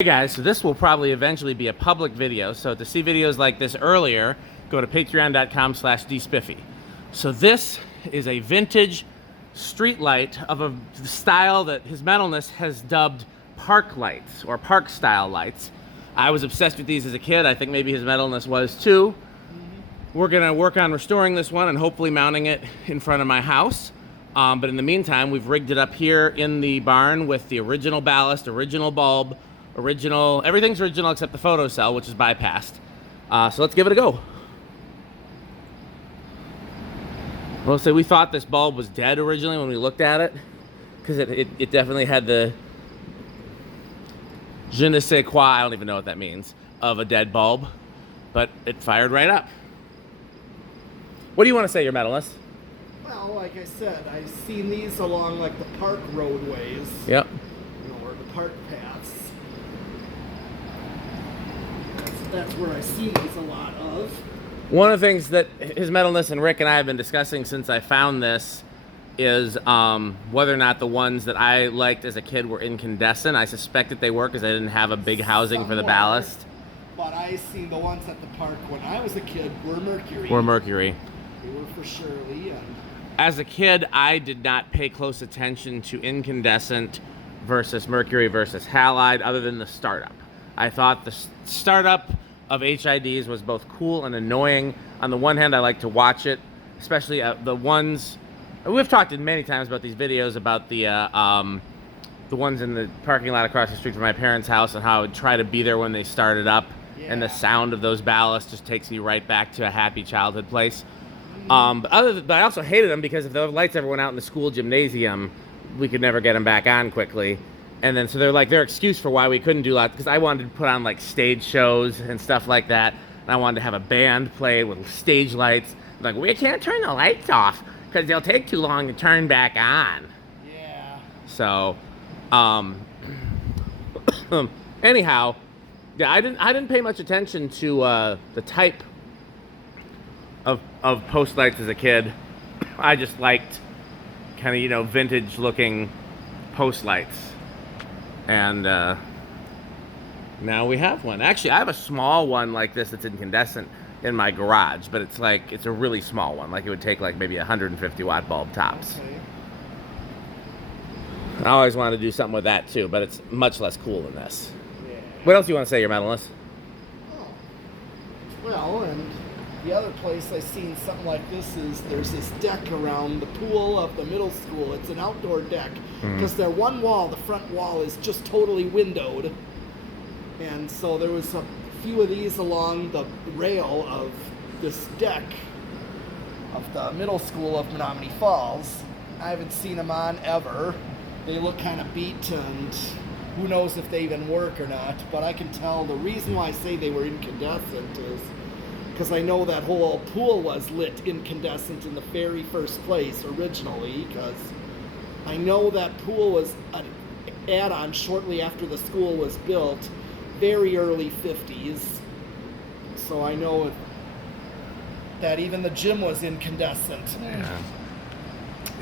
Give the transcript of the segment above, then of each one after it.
Hey guys, so this will probably eventually be a public video, so to see videos like this earlier, go to patreon.com/dspiffy. So this is a vintage streetlight of a style that His Metalness has dubbed park lights, or park style lights. I was obsessed with these as a kid. I think maybe His Metalness was too. We're gonna work on restoring this one and hopefully mounting it in front of my house. But in the meantime, we've rigged it up here in the barn with the original ballast, original bulb, original, everything's original except the photocell, which is bypassed. So let's give it a go. Well, so we thought this bulb was dead originally when we looked at it, because it definitely had the je ne sais quoi, I don't even know what that means, of a dead bulb, but it fired right up. What do you want to say, Your Metalness? Well, like I said, I've seen these along like the park roadways. Yep. You know, or the park paths. That's where I see these a lot of. One of the things that His Metalness and Rick and I have been discussing since I found this is whether or not the ones that I liked as a kid were incandescent. I suspect that they were because I didn't have a big housing for the ballast. But I seen the ones at the park when I was a kid were Mercury. Were Mercury. They were for Shirley. And as a kid, I did not pay close attention to incandescent versus Mercury versus halide other than the startup. I thought the startup of HIDs was both cool and annoying. On the one hand, I like to watch it, especially the ones, we've talked many times about these videos about the ones in the parking lot across the street from my parents' house and how I would try to be there when they started up. Yeah. And the sound of those ballasts just takes me right back to a happy childhood place. But I also hated them because if the lights ever went out in the school gymnasium, we could never get them back on quickly. And then so they're like their excuse for why we couldn't do lots, because I wanted to put on like stage shows and stuff like that. And I wanted to have a band play with stage lights. Like, we can't turn the lights off because they'll take too long to turn back on. yeah. So, anyhow, yeah, I didn't pay much attention to the type of post lights as a kid. I just liked kind of, you know, vintage looking post lights. And now we have one. Actually, I have a small one like this that's incandescent in my garage, but it's a really small one. Like, it would take like maybe a 150 watt bulb tops. Okay. I always wanted to do something with that too, but it's much less cool than this. Yeah. What else do you want to say, Your Metalness? Oh. Well, and the other place I seen something like this is there's this deck around the pool of the middle school. It's an outdoor deck because their one wall, the front wall, is just totally windowed. And so there was a few of these along the rail of this deck of the middle school of Menominee Falls. I haven't seen them on ever. They look kind of beat, and who knows if they even work or not. But I can tell the reason why I say they were incandescent is because I know that whole pool was lit incandescent in the very first place originally, because I know that pool was an add-on shortly after the school was built, very early 50s. So I know that even the gym was incandescent. Yeah.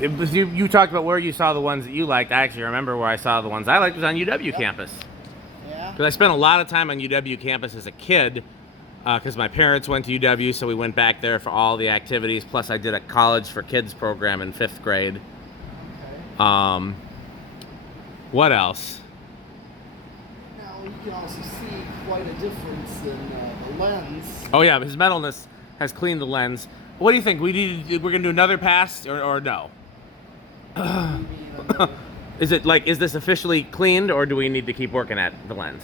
It was, you talked about where you saw the ones that you liked. I actually remember where I saw the ones I liked was on UW campus. Yeah. Because I spent a lot of time on UW campus as a kid, because my parents went to UW, so we went back there for all the activities. Plus, I did a college for kids program in 5th grade. Okay. What else? Now you can also see quite a difference in the lens. Oh yeah, His Metalness has cleaned the lens. What do you think? We're gonna do another pass or no? Is this officially cleaned, or do we need to keep working at the lens?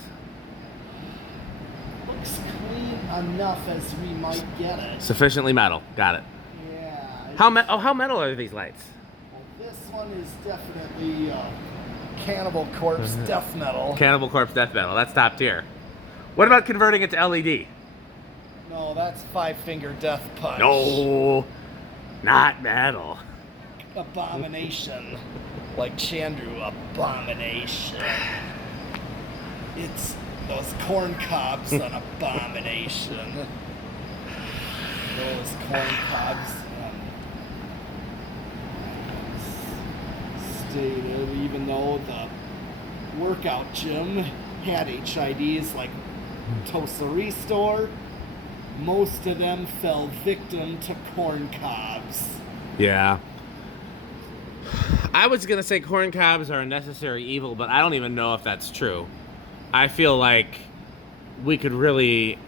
Looks clean enough as we might get it. Sufficiently metal. Got it. Yeah. How metal are these lights? Well, this one is definitely Cannibal Corpse death metal. Cannibal Corpse death metal. That's top tier. What about converting it to LED? No, that's Five Finger Death Punch. No, not metal. Abomination. Like Chandru, abomination. It's those corn cobs an abomination. Those corn cobs. Stated, even though the workout gym had HIDs like Tosa Restore, most of them fell victim to corn cobs. Yeah. I was going to say corn cobs are a necessary evil, but I don't even know if that's true. I feel like we could really...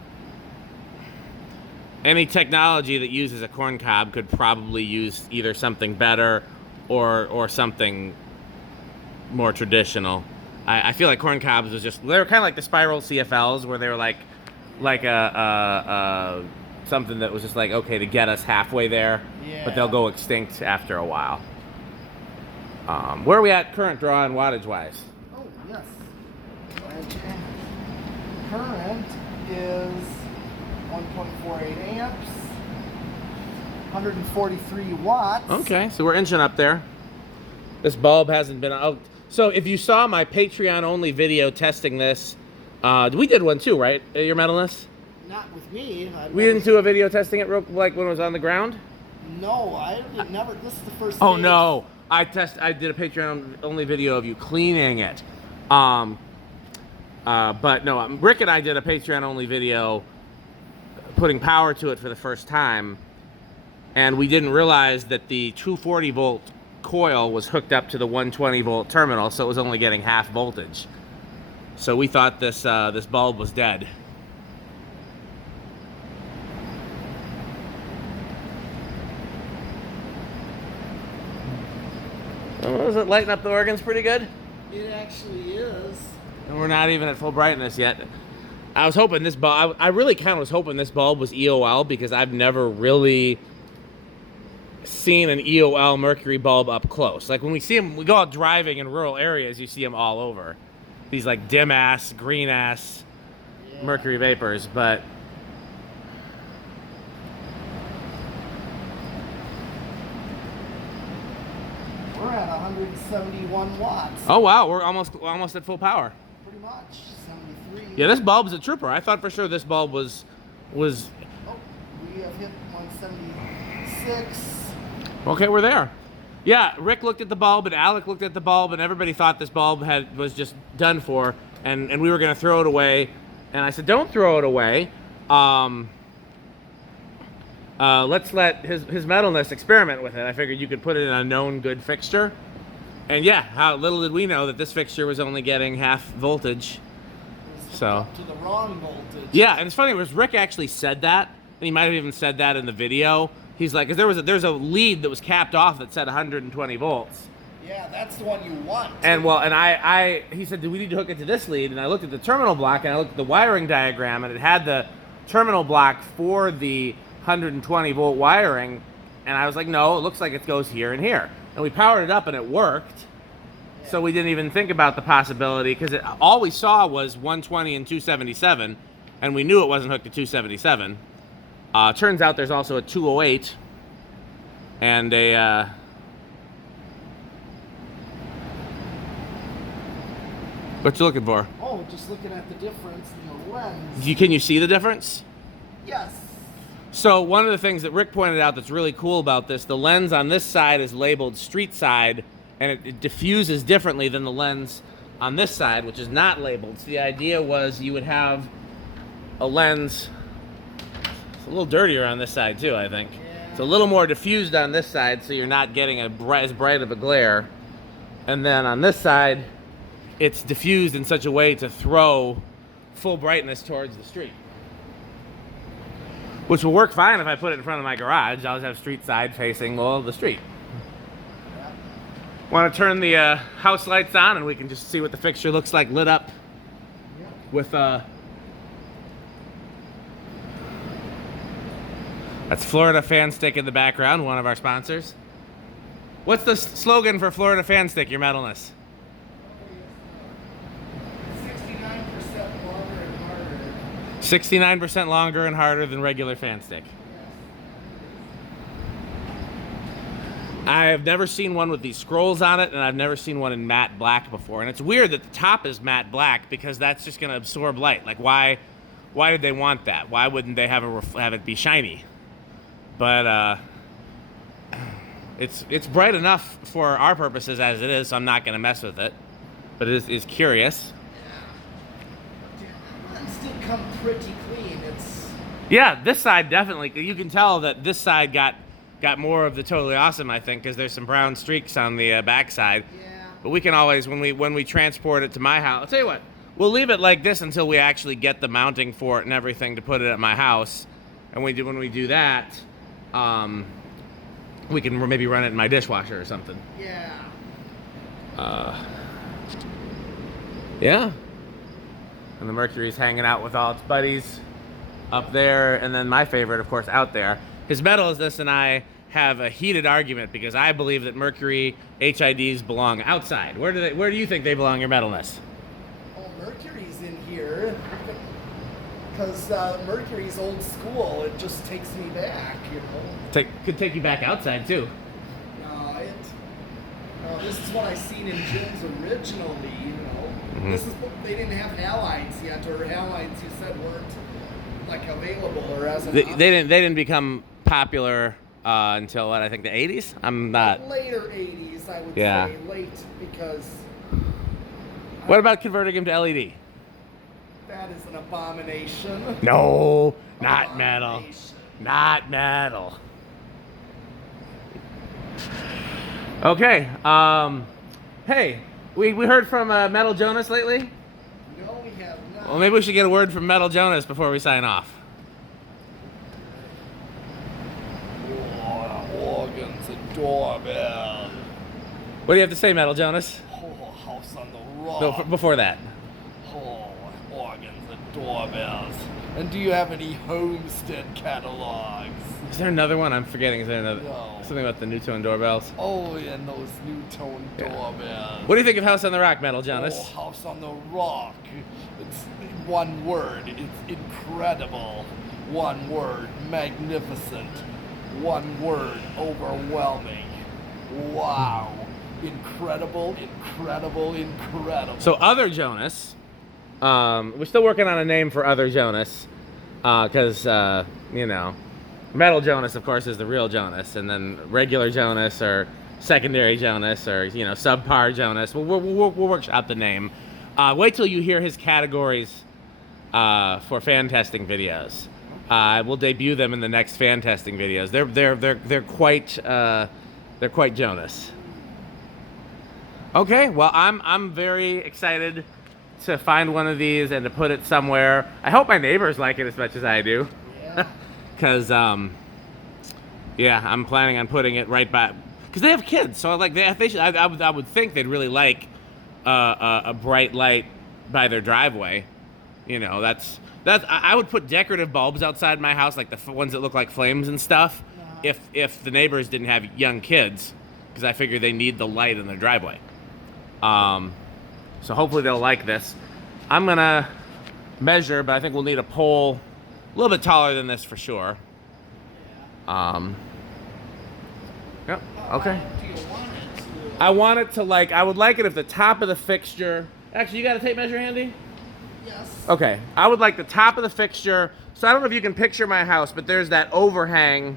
Any technology that uses a corn cob could probably use either something better or something more traditional. I feel like corn cobs was just... They were kind of like the spiral CFLs, where they were like something that was just like, okay, to get us halfway there, but they'll go extinct after a while. Where are we at current draw and wattage wise? Oh, yes. Current is 1.48 amps, 143 watts. Okay, so we're inching up there. This bulb hasn't been out. So if you saw my Patreon only video testing this, we did one too, right? Your metalness? Not with me. We didn't do a video testing it like when it was on the ground? No, I never. This is the first. Oh no. I did a Patreon only video of you cleaning it. But no, Rick and I did a Patreon only video putting power to it for the first time, and we didn't realize that the 240 volt coil was hooked up to the 120 volt terminal, so it was only getting half voltage. So we thought this bulb was dead. Well, is it lighting up the organs pretty good? It actually is. And we're not even at full brightness yet. I was hoping this bulb, I really kind of was hoping this bulb was EOL, because I've never really seen an EOL Mercury bulb up close. Like when we see them, we go out driving in rural areas, you see them all over. These like dim ass, green ass Mercury vapors, but we're at 171 watts. oh wow, we're almost at full power. Pretty much 73. Yeah, this bulb's a trooper. I thought for sure this bulb was. Oh, we have hit 176. Okay, we're there. Yeah, Rick looked at the bulb and Alec looked at the bulb, and everybody thought this bulb was just done for, and we were going to throw it away. And I said, don't throw it away. Let's let his metalness experiment with it. I figured you could put it in a known good fixture. And yeah, how little did we know that this fixture was only getting half voltage. So to the wrong voltage. Yeah, and it's funny, was Rick actually said that, and he might have even said that in the video. He's like, because there's a lead that was capped off that said 120 volts. Yeah, that's the one you want. And he said, do we need to hook it to this lead? And I looked at the terminal block, and I looked at the wiring diagram, and it had the terminal block for the 120 volt wiring, and I was like, no, it looks like it goes here and here. And we powered it up, and it worked. Yeah. So we didn't even think about the possibility, because all we saw was 120 and 277, and we knew it wasn't hooked to 277. Turns out there's also a 208 and a what you looking for? Oh, just looking at the difference in the lens. Can you see the difference? Yes. So one of the things that Rick pointed out that's really cool about this, the lens on this side is labeled street side, and it diffuses differently than the lens on this side, which is not labeled. So the idea was you would have a lens. It's a little dirtier on this side too, I think. Yeah. It's a little more diffused on this side, so you're not getting as bright of a glare. And then on this side, it's diffused in such a way to throw full brightness towards the street. Which will work fine if I put it in front of my garage. I'll just have street side facing, well, the street. Yeah. Want to turn the house lights on, and we can just see what the fixture looks like lit up with that's Florida Fan Stick in the background, one of our sponsors. What's the slogan for Florida Fan Stick, your metalness? 69% longer and harder. 69% longer and harder than regular fan stick. I have never seen one with these scrolls on it, and I've never seen one in matte black before. And it's weird that the top is matte black, because that's just going to absorb light. Like, why did they want that? Why wouldn't they have it be shiny? But it's bright enough for our purposes as it is, so I'm not going to mess with it. But it is curious. come pretty clean. It's Yeah, this side definitely. You can tell that this side got more of the Totally Awesome, I think, because there's some brown streaks on the back side. yeah. But we can always, when we transport it to my house, I'll tell you what, we'll leave it like this until we actually get the mounting for it and everything to put it at my house. And when we do that, we can maybe run it in my dishwasher or something. Yeah. Yeah. And the Mercury's hanging out with all its buddies up there, and then my favorite, of course, out there. His Metalness and I have a heated argument because I believe that Mercury HIDs belong outside. Where do you think they belong, your Metalness? Oh, Mercury's in here. Because Mercury's old school, it just takes me back, you know. Could take you back outside too. No, this is what I seen in Jim's originally, you know. Mm-hmm. This is they didn't have halides yet, or halides you said weren't like available or as an They option. didn't become popular until what, I think the 80s. I'm not. Later 80s, I would Yeah. say late, because What about converting them to LED? that is an abomination. No, not metal. Abomination. Not metal. Okay. Hey, we heard from Metal Jonas lately. No, we have not. Well, maybe we should get a word from Metal Jonas before we sign off. Organs and doorbell. What do you have to say, Metal Jonas? Oh, house on the rock. No, before that. Oh, organs and doorbells. And do you have any Homestead catalogs? Is there another one? I'm forgetting. Is there another? No. Something about the new tone doorbells. Oh, and those new tone Yeah. doorbells. What do you think of House on the Rock, Metal Jonas? Oh, house on the rock. It's one word. It's incredible. One word. Magnificent. One word. Overwhelming. Wow. Incredible, incredible, incredible. So Other Jonas, we're still working on a name for Other Jonas, because you know, Metal Jonas, of course, is the real Jonas, and then regular Jonas or secondary Jonas or subpar Jonas. We'll workshop the name. Wait till you hear his categories for fan testing videos. We'll debut them in the next fan testing videos. They're quite Jonas. Okay, well, I'm very excited to find one of these and to put it somewhere. I hope my neighbors like it as much as I do. Yeah. Because, yeah, I'm planning on putting it right back. Because they have kids, so I would think they'd really like a bright light by their driveway. You know, I would put decorative bulbs outside my house, like the ones that look like flames and stuff, if the neighbors didn't have young kids, because I figure they need the light in their driveway. So hopefully they'll like this. I'm gonna measure, but I think we'll need a pole a little bit taller than this for sure. Yep. Okay. Do you want it to? I want it to I would like it if the top of the fixture. Actually, you got a tape measure handy? Yes. Okay. I would like the top of the fixture. So I don't know if you can picture my house, but there's that overhang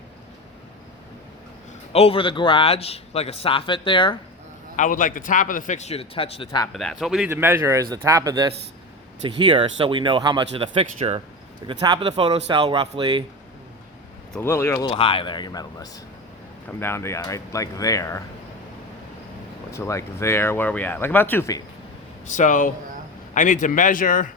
over the garage, like a soffit there. I would like the top of the fixture to touch the top of that. So what we need to measure is the top of this to here, so we know how much of the fixture. Like the top of the photocell, roughly. You're a little high there, your Metalness. Come down to right, like there. What's it like there? Where are we at? Like about 2 feet. So I need to measure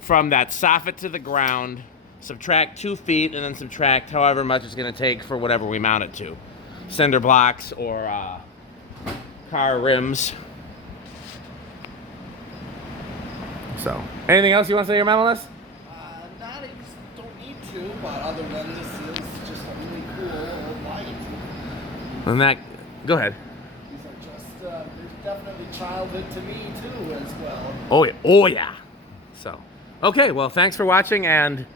from that soffit to the ground, subtract 2 feet, and then subtract however much it's going to take for whatever we mount it to. Cinder blocks or car rims. So, anything else you want to say, your Metalness? Not, I just don't need to, but other than this is just a really cool old light. And that, go ahead. These are just, there's definitely childhood to me too as well. Oh yeah. So, okay, well, thanks for watching, and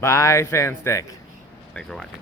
bye, Fanstick. Thanks for watching.